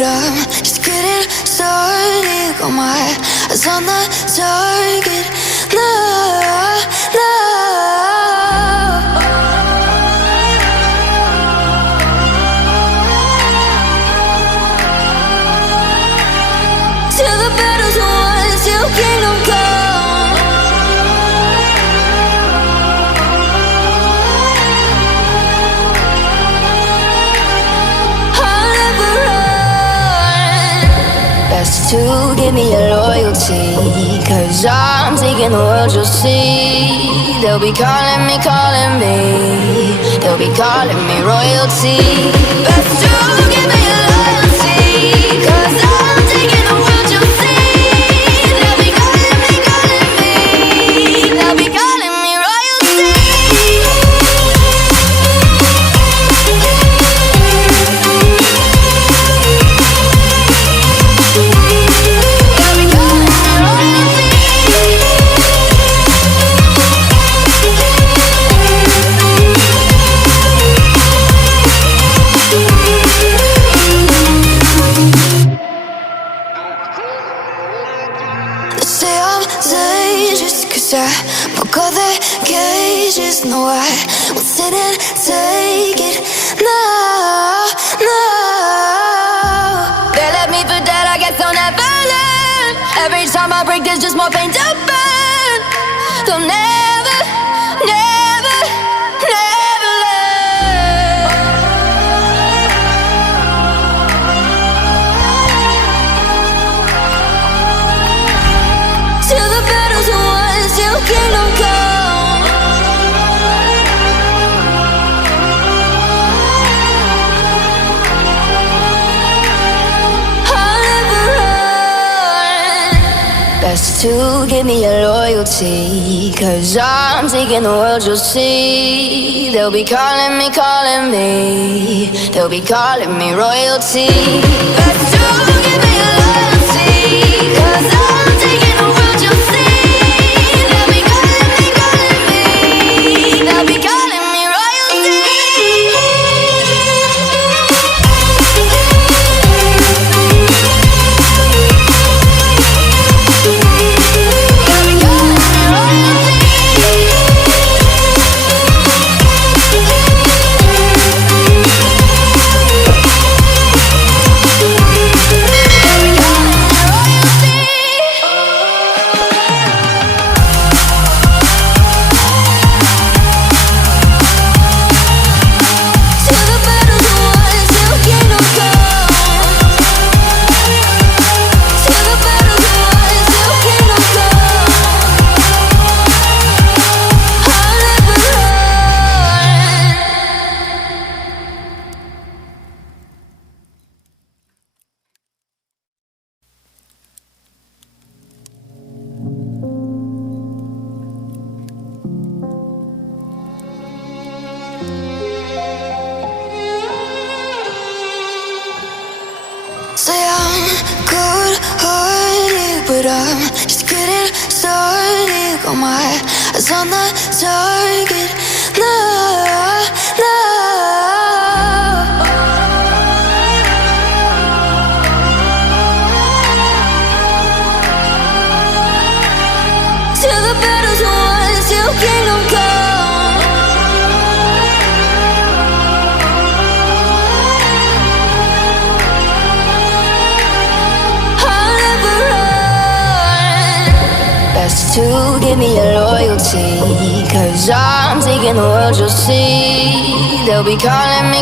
but I'm just getting started. Got my eyes on the target. No, no. Till the battle's won, till kingdom come. I'll never run. Best to give me your loyalty, 'cause I'm taking the world, you'll see. They'll be calling me, they'll be calling me royalty. Best to give me your loyalty, 'cause I'm taking the world, you'll see. They'll be calling me, they'll be calling me royalty. They'll be calling me royalty. They say I'm dangerous 'cause I broke all their cages. No, I won't sit and take it. No, no. They left me for dead, I guess I'll never learn. Every time I break, there's just more pain to burn. They'll never, never, never learn. Till the battle's won, till kingdom come. I'll never run. Best to give me your loyalty, 'cause I'm taking the world, you'll see. They'll be calling me, they'll be calling me royalty. Best to give me your loyalty, 'cause I'm taking the world, you'll see. They'll be calling me, they'll be calling me royalty. They'll be calling me royalty. Till the battle's won, till kingdom come. Till the battle's won, till kingdom come. I'll never run. Say I'm good-hearted, but I'm just getting started. Got my eyes on the target. No, no. Till the battle's won, till kingdom come. I'll never run. Best to give me your loyalty, 'cause I'm taking the world, you'll see. They'll be calling me,